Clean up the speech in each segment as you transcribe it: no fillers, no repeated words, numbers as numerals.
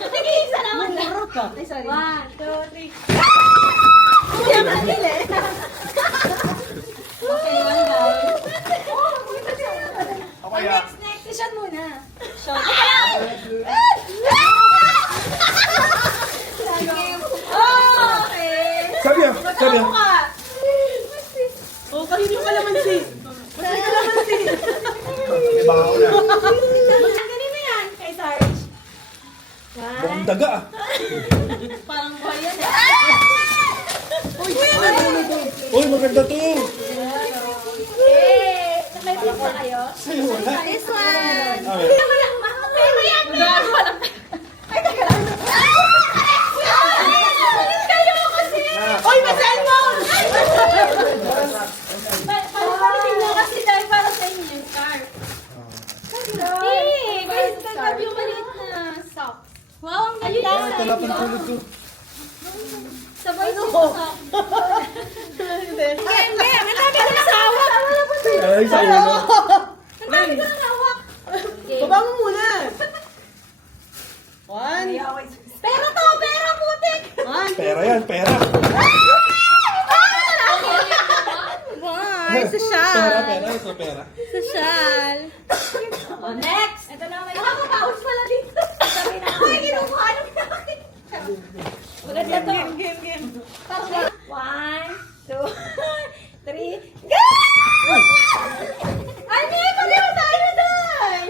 Nag-iisa naman lang. Ay, sorry. 1, 2, 3. Kuya, manil eh. Okay, one guys. Okay, Next. Shot muna. Shot. Okay. Sabi yan. Oh, kanino ka naman si? May baho na. Kanina yan, kay Sarge. Mukhang daga ah. Parang boy yan eh. Uy, maganda to. May tip ba kayo? Sa'yo wala. This one. Okay. Pero yan eh. Ay, teka lang. Kayo kasi. Oy, ma-cellphone! Palitin mo kasi dahil para sa inyo yung scarf. Eh, guys, kagab yung maliit na socks. Wow, ang galing na. Tala pang tulog ko. Sabay sa socks. Hindi, ang dami ko na hawak. Ay, sa ulo. Ang dami ko na hawak. Baba mo muna. 1. Pera to, pera putik. Pera yan, pera. Ay, social. Pera, ito pera. Social. Next. Ito na may nakakapawis pala dito. Sabi na, ay, ginukuha ano namin. Ulit na to. Game. Parang 1, 2, 3, go! Ay, may pareho tayo doon!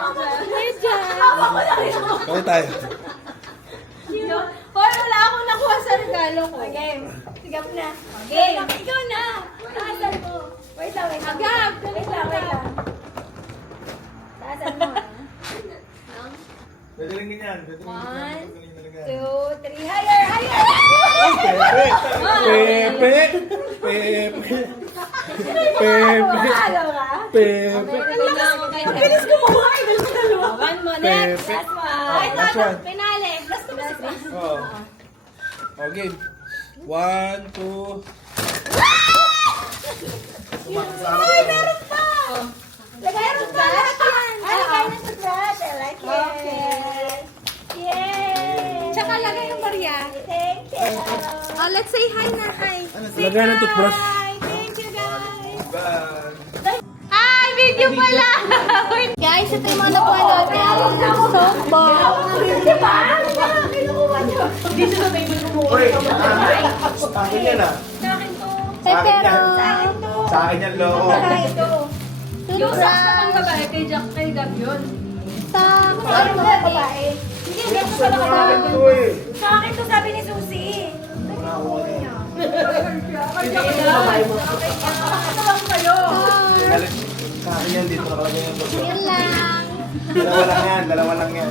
Hawa ko na rin ako. Kawin tayo. Hoy, wala akong nakuha sa regalo ko. Game. Sigap na. Game. Ikaw na. Taasan mo. Wait lang. Agap. Wait lang. Taasan mo. Pwede rin ganyan. 1, 2, 3. Higher. Pepe. Pepe. Pepe. Halo ka? Pepe. Bilis gumawa. One mo. Next. Pepe. Last one. Last one. Pinali. Last one. Oo. Okay. 1, 2. Uy, meron pa! Meron pa lahat yan! Ay, lagay na sa brush. I like it. Yay! Tsaka lagay yung Maria. Thank you. Oh, let's say hi na. Hi. Lagay ng toothbrush. Bye! Thank you, guys! Bye. Hi, video pala. Guys, ito yung mga nakuha natin. Softball. Di ba? Kinukuha niyo. Dito na tayo kumuha. Uy, sa akin yan ah. Sa akin to. Sa akin yan. Sa akin to. Sa akin yan, loko. Sa akin to. Yung socks na pang babae kay Gab yun. Sa Ano ba babae? Hindi, ganito pala Sa ka. akin to eh. Sa akin to, sabi ni Susie. Kinukuha niya. Ito lang kayo. Sa akin yan, dito nakalagay yung boss. Yan lang. Dalawa lang yan.